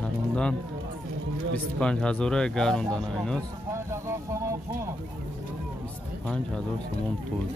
гарондан 25000 гарондан айнус 25000 сомон пул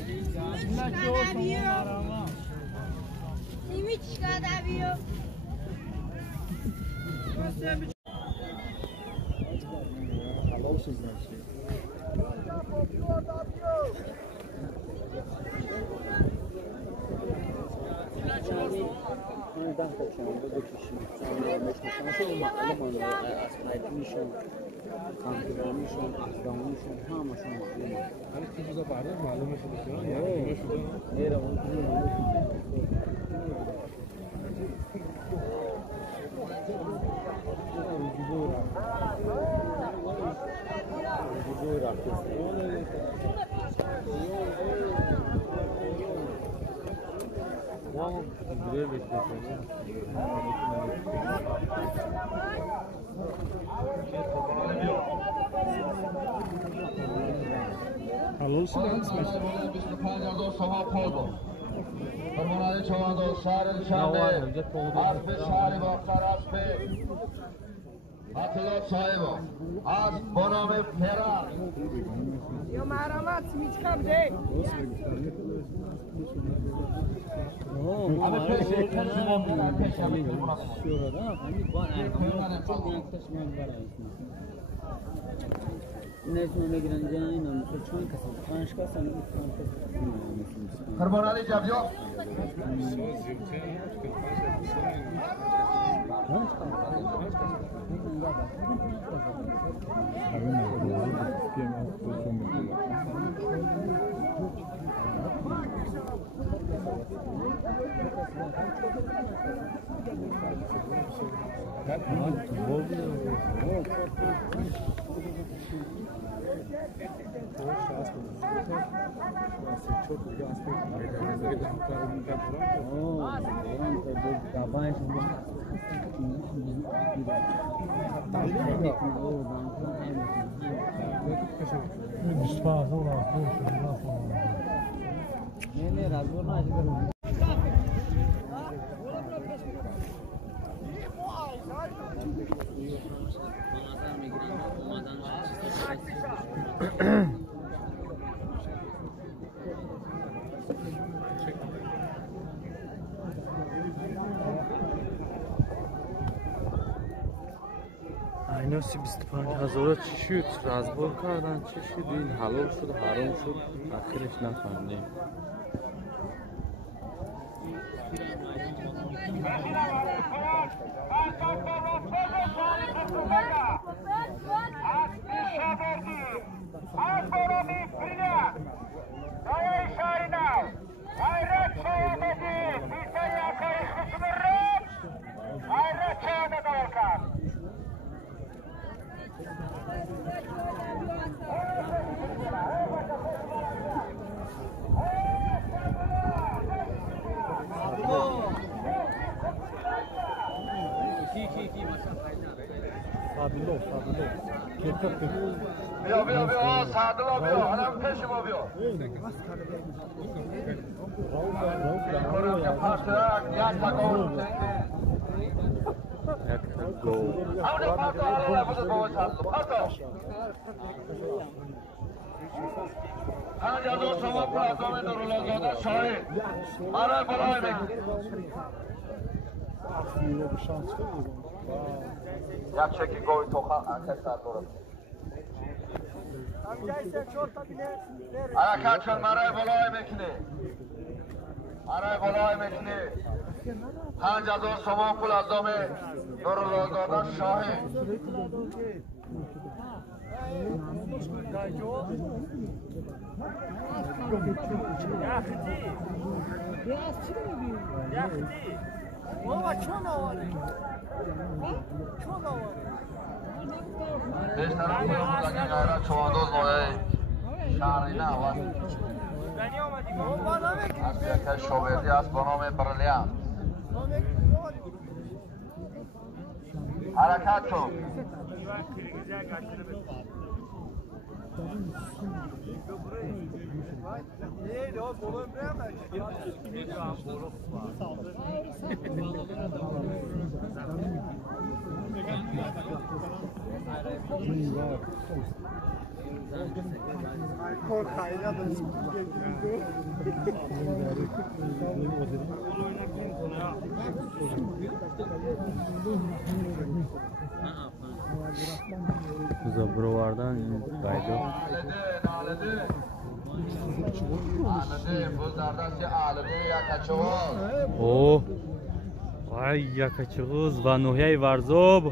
فرمانده چواندو شهر شنده حرف شهری با خراسپ اطلاع صاحب از بنام فرار یا مرامت میچکم ده همه پیشه کنشما بودن پیشه همه فرمان علی جبیاب айноси 25000 чӣ шуд разбор карданд чӣ шуд ин ҳалол шуд ҳаром шуд ахираш нафаҳмидем بیا بیا بیا سعدالله بیا حالا پیش ما بیا کنم که پاشترک یک تکاون همونه پاسا حالا نفسد باید سعدالله پاسا 5000 شما پر از دام نورالله‌زاده شاهد برای بالای بگید یک چکی گوی توخه اکه سر دورم حرکت کن مرای بالای میکنی مرای بالای میکنی 5000 شما پول از دام نورالله‌زاده شاهد بابا چون آواره چون آواره بیشتر پولمون لگه غیره چواندوز نوعه شهری نه بنی آمدی بابا نمیکنی از یک شوبردی است به نام بریلیانت حرکت کن. Zabrovardan qayda. Nalede. Imroz dar dasti Alide Yakachovaz. Oh. Ay Yakachovaz va Nohyay Varzob.